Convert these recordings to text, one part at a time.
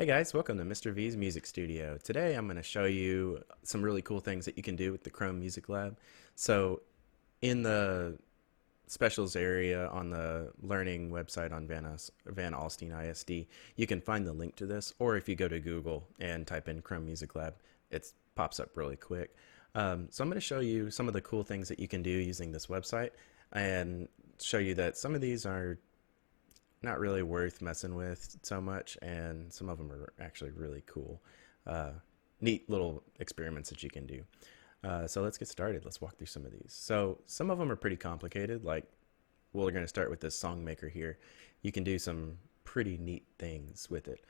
Hey guys, welcome to Mr. V's Music Studio. Today I'm going to show you some really cool things that you can do with the Chrome Music Lab. So in the specials area on the learning website on Van Alstyne ISD, you can find the link to this, or if you go to Google and type in Chrome Music Lab, it pops up really quick. So I'm going to show you some of the cool things that you can do using this website and show you that some of these are not really worth messing with so much, and some of them are actually really cool, uh, neat little experiments that you can do. So let's get started. Let's walk through some of these. So some of them are pretty complicated, like we're going to start with this song maker here. You can do some pretty neat things with it.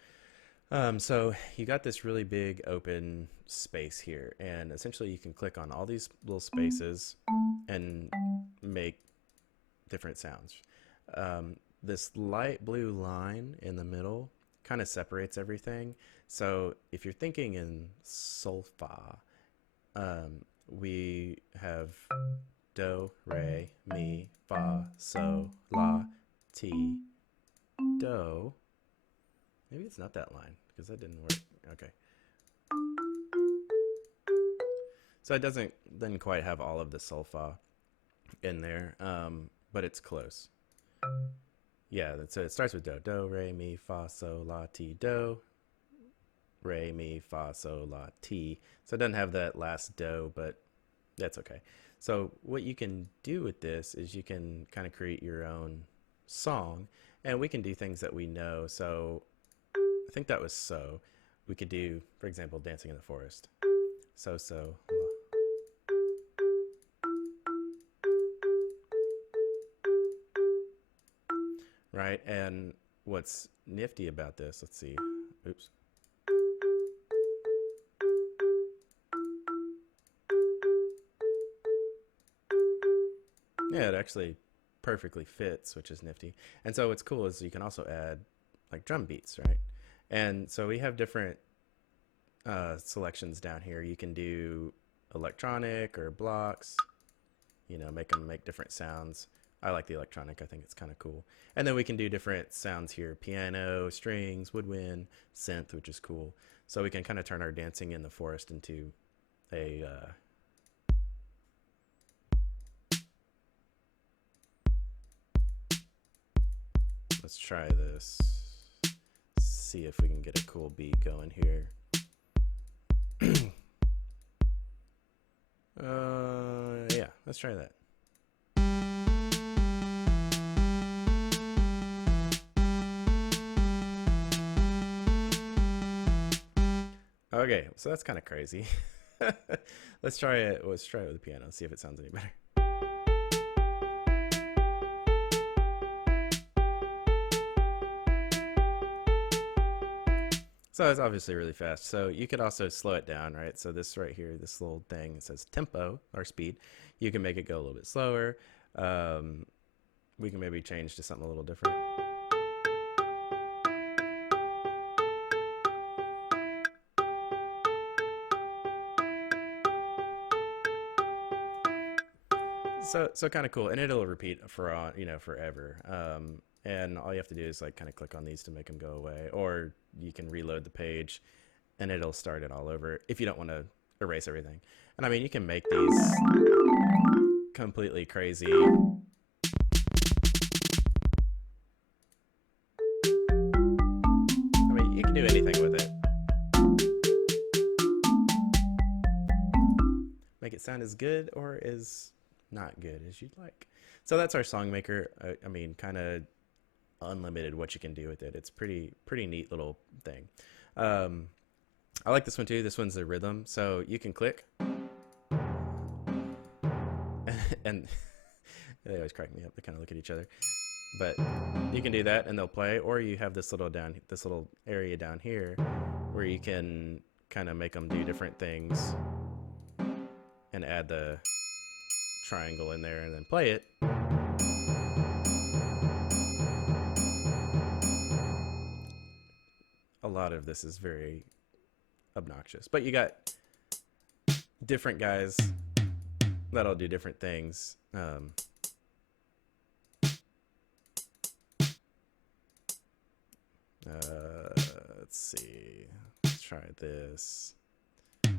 So you got this really big open space here, and essentially you can click on all these little spaces and make different sounds. This light blue line in the middle kind of separates everything. So if you're thinking in solfa, we have do, re, mi, fa, so, la, ti, do. Maybe it's not that line because that didn't work. Okay. So it didn't quite have all of the solfa in there, but it's close. Yeah, so it starts with do. Do, re, mi, fa, so, la, ti, do. Re, mi, fa, so, la, ti. So it doesn't have that last do, but that's okay. So what you can do with this is you can kind of create your own song, and we can do things that we know. So I think that was so. We could do, for example, Dancing in the Forest. So, so, la. Right, and what's nifty about this, let's see, oops. Yeah, it actually perfectly fits, which is nifty. And so what's cool is you can also add like drum beats, right? And so we have different selections down here. You can do electronic or blocks, make them make different sounds. I like the electronic. I think it's kind of cool. And then we can do different sounds here: piano, strings, woodwind, synth, which is cool. So we can kind of turn our Dancing in the Forest into a let's try this. See if we can get a cool beat going here. Yeah, let's try that. Okay, so that's kind of crazy. Let's try it. Let's try it with the piano. See if it sounds any better. So it's obviously really fast. So you could also slow it down, right? So this right here, this little thing, it says tempo or speed. You can make it go a little bit slower. We can maybe change to something a little different. So kind of cool, and it'll repeat for forever. And all you have to do is like kind of click on these to make them go away, or you can reload the page, and it'll start it all over if you don't want to erase everything. And I mean, you can make these completely crazy. I mean, you can do anything with it. Make it sound as good or as not good as you'd like. So that's our song maker. I mean, kind of unlimited what you can do with it. It's pretty neat little thing. I like this one too. This one's the rhythm. So you can click and they always crack me up. They kind of look at each other, but you can do that and they'll play, or you have this little area down here where you can kind of make them do different things and add the triangle in there and then play it. A lot of this is very obnoxious, but you got different guys that'll do different things. let's see. Let's try this. Try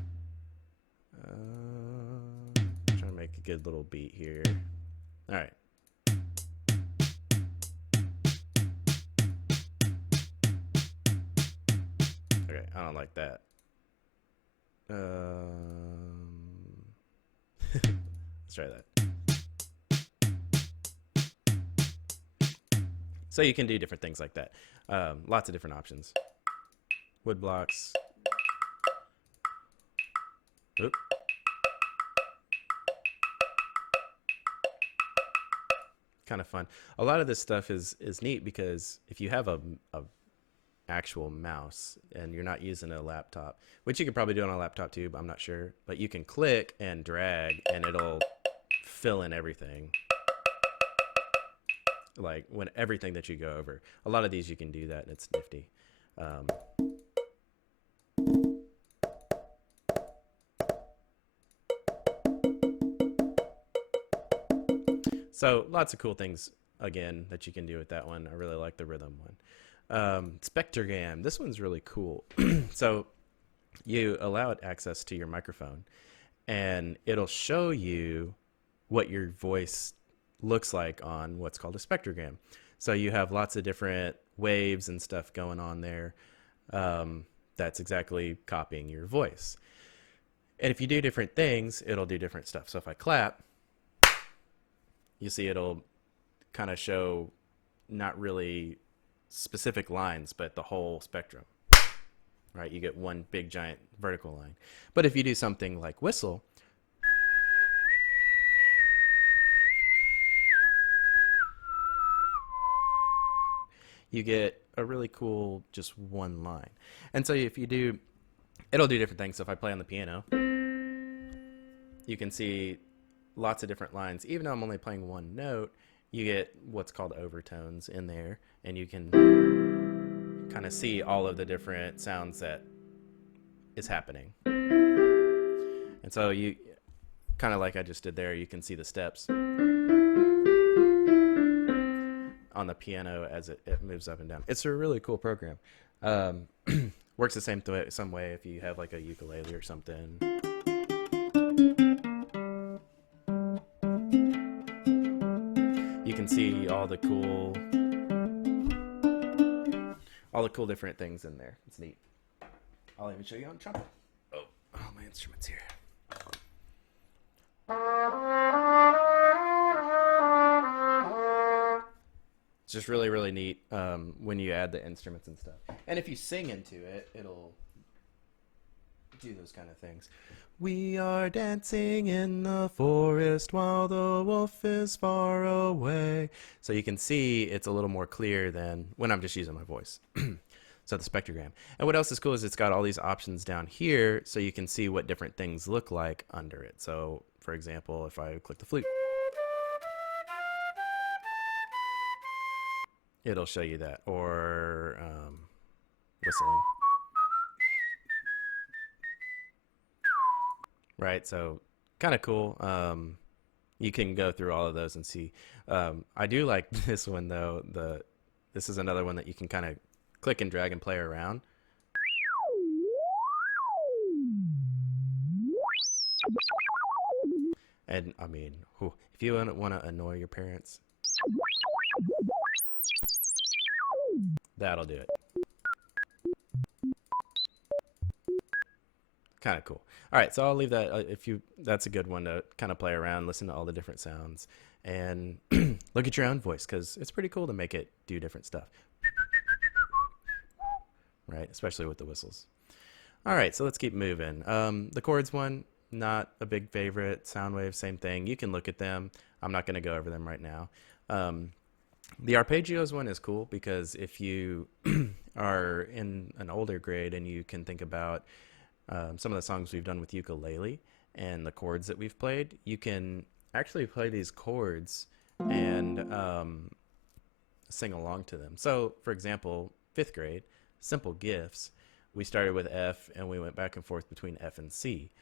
to make a good little beat here. All right. Okay, I don't like that. Let's try that. So you can do different things like that. Lots of different options. Wood blocks. Oop. Kind of fun. A lot of this stuff is neat because if you have a actual mouse and you're not using a laptop, which you could probably do on a laptop too, but I'm not sure, but you can click and drag and it'll fill in everything, like when everything that you go over. A lot of these you can do that and it's nifty. So lots of cool things again that you can do with that one. I really like the rhythm one. Specter. This one's really cool. So you allow it access to your microphone and it'll show you what your voice looks like on what's called a spectrogram. So you have lots of different waves and stuff going on there. That's exactly copying your voice. And if you do different things, it'll do different stuff. So if I clap, you see it'll kind of show not really specific lines, but the whole spectrum, right? You get one big giant vertical line. But if you do something like whistle, you get a really cool just one line. And so if you do, it'll do different things. So if I play on the piano, you can see lots of different lines. Even though I'm only playing one note, you get what's called overtones in there, and you can kind of see all of the different sounds that is happening. And so you kind of like I just did there, you can see the steps on the piano as it moves up and down. It's a really cool program. Works the same way if you have like a ukulele or something. You can see all the cool different things in there. It's neat. I'll even show you on trumpet. Oh, my instrument's here. It's just really, really neat when you add the instruments and stuff. And if you sing into it, it'll do those kind of things. We are dancing in the forest while the wolf is far away. So you can see it's a little more clear than when I'm just using my voice. So the spectrogram. And what else is cool is it's got all these options down here so you can see what different things look like under it. So for example, if I click the flute, it'll show you that. Or whistling. Right, so kind of cool. You can go through all of those and see. I do like this one though. This is another one that you can kind of click and drag and play around. And I mean, if you want to annoy your parents, that'll do it. Kind of cool. All right, so I'll leave that. That's a good one to kind of play around, listen to all the different sounds, and look at your own voice because it's pretty cool to make it do different stuff. Right, especially with the whistles. All right, so let's keep moving. The chords one, not a big favorite. Sound wave, same thing. You can look at them. I'm not going to go over them right now. The arpeggios one is cool because if you are in an older grade and you can think about some of the songs we've done with ukulele and the chords that we've played, you can actually play these chords and sing along to them. So, for example, 5th grade, Simple Gifts, we started with F and we went back and forth between F and C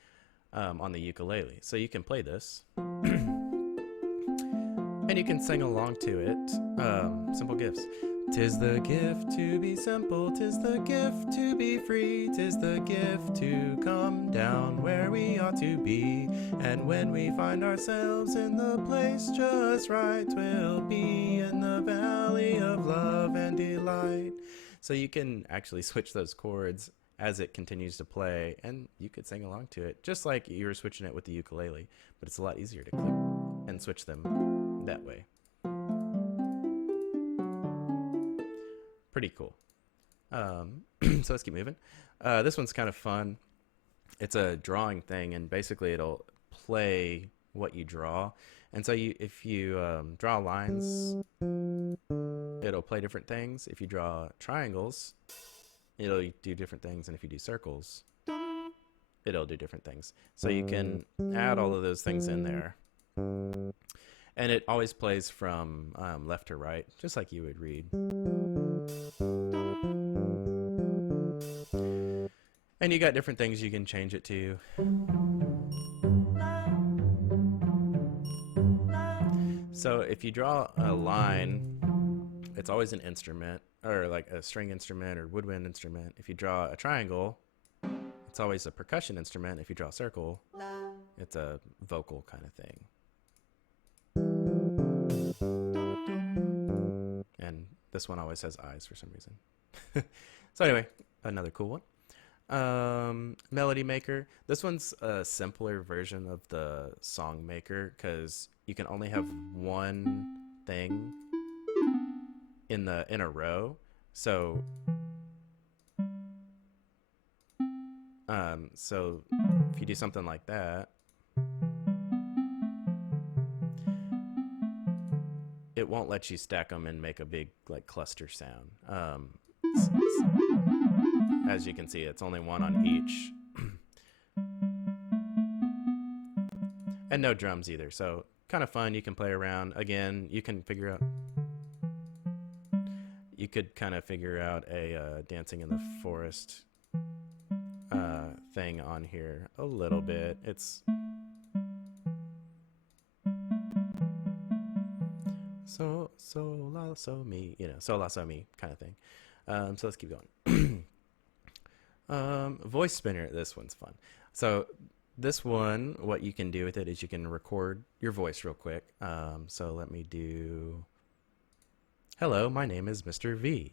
on the ukulele. So you can play this and you can sing along to it, Simple Gifts. 'Tis the gift to be simple, 'tis the gift to be free, 'tis the gift to come down where we ought to be. And when we find ourselves in the place just right, we'll be in the valley of love and delight. So you can actually switch those chords as it continues to play, and you could sing along to it, just like you were switching it with the ukulele, but it's a lot easier to click and switch them that way. Pretty cool. So let's keep moving. This one's kind of fun. It's a drawing thing, and basically it'll play what you draw. And so if you draw lines, it'll play different things. If you draw triangles, it'll do different things. And if you do circles, it'll do different things. So you can add all of those things in there. And it always plays from left to right, just like you would read. And you got different things you can change it to. So if you draw a line, it's always an instrument, or like a string instrument or woodwind instrument. If you draw a triangle, it's always a percussion instrument. If you draw a circle, it's a vocal kind of thing. And this one always has eyes for some reason. So anyway, another cool one. Melody Maker. This one's a simpler version of the Song Maker because you can only have one thing in a row. So so if you do something like that, it won't let you stack them and make a big like cluster sound. As you can see, it's only one on each. And no drums either, so kind of fun. You can play around. Again, you can figure out, you could kind of figure out a Dancing in the Forest thing on here a little bit. It's so la so mi, so la so mi kind of thing. So let's keep going. Voice spinner. This one's fun. So this one, what you can do with it is you can record your voice real quick. So let me do, hello, my name is Mr. V.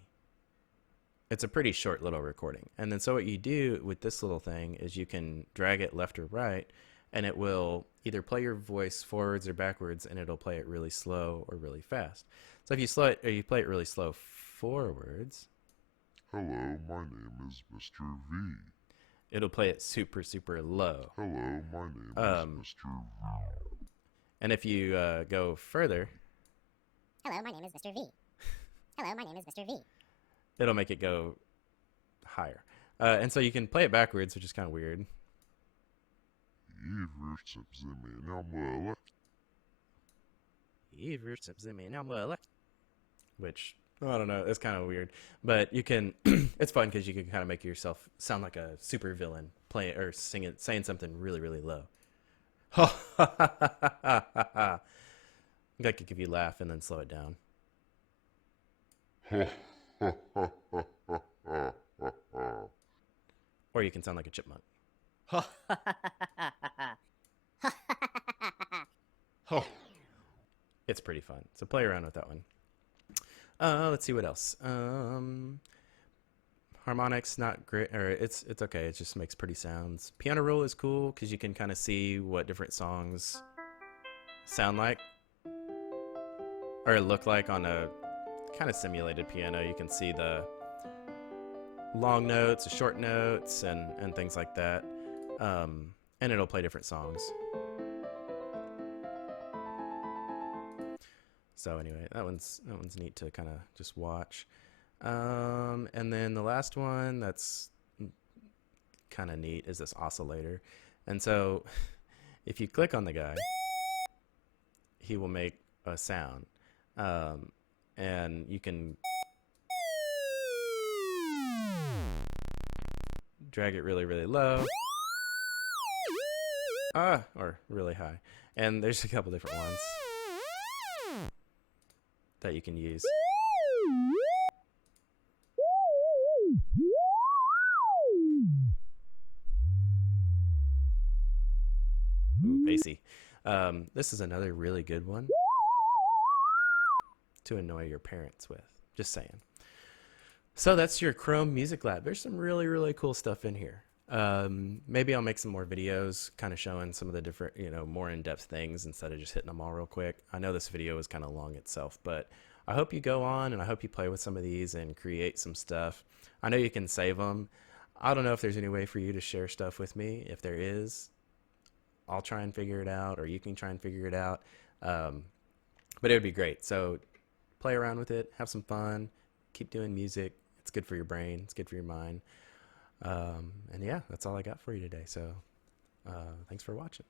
It's a pretty short little recording. And then so what you do with this little thing is you can drag it left or right, and it will either play your voice forwards or backwards, and it'll play it really slow or really fast. So if you slow it, or you play it really slow forwards, hello, my name is Mr. V. It'll play it super, super low. Hello, my name is Mr. V. And if you go further, hello, my name is Mr. V. Hello, my name is Mr. V. It'll make it go higher. And so you can play it backwards, which is kind of weird. Which, I don't know, it's kind of weird. But you can, it's fun because you can kind of make yourself sound like a super villain playing or saying something really, really low. That could give you a laugh and then slow it down. Or you can sound like a chipmunk. It's pretty fun. So play around with that one. Let's see what else. Harmonics, not great, or it's okay. It just makes pretty sounds. Piano roll is cool because you can kind of see what different songs sound like or look like on a kind of simulated piano. You can see the long notes, the short notes, and things like that. And it'll play different songs. So anyway, that one's neat to kind of just watch. And then the last one that's kind of neat is this oscillator. And so if you click on the guy, he will make a sound. And you can drag it really, really low. Or really high. And there's a couple different ones that you can use. This is another really good one to annoy your parents with. Just saying. So that's your Chrome Music Lab. There's some really, really cool stuff in here. Maybe I'll make some more videos kind of showing some of the different, more in-depth things instead of just hitting them all real quick. I know this video is kind of long itself, but I hope you go on and I hope you play with some of these and create some stuff. I know you can save them. I don't know if there's any way for you to share stuff with me. If there is, I'll try and figure it out, or you can try and figure it out. But it would be great. So play around with it, have some fun, keep doing music. It's good for your brain, it's good for your mind. And yeah, that's all I got for you today. So thanks for watching.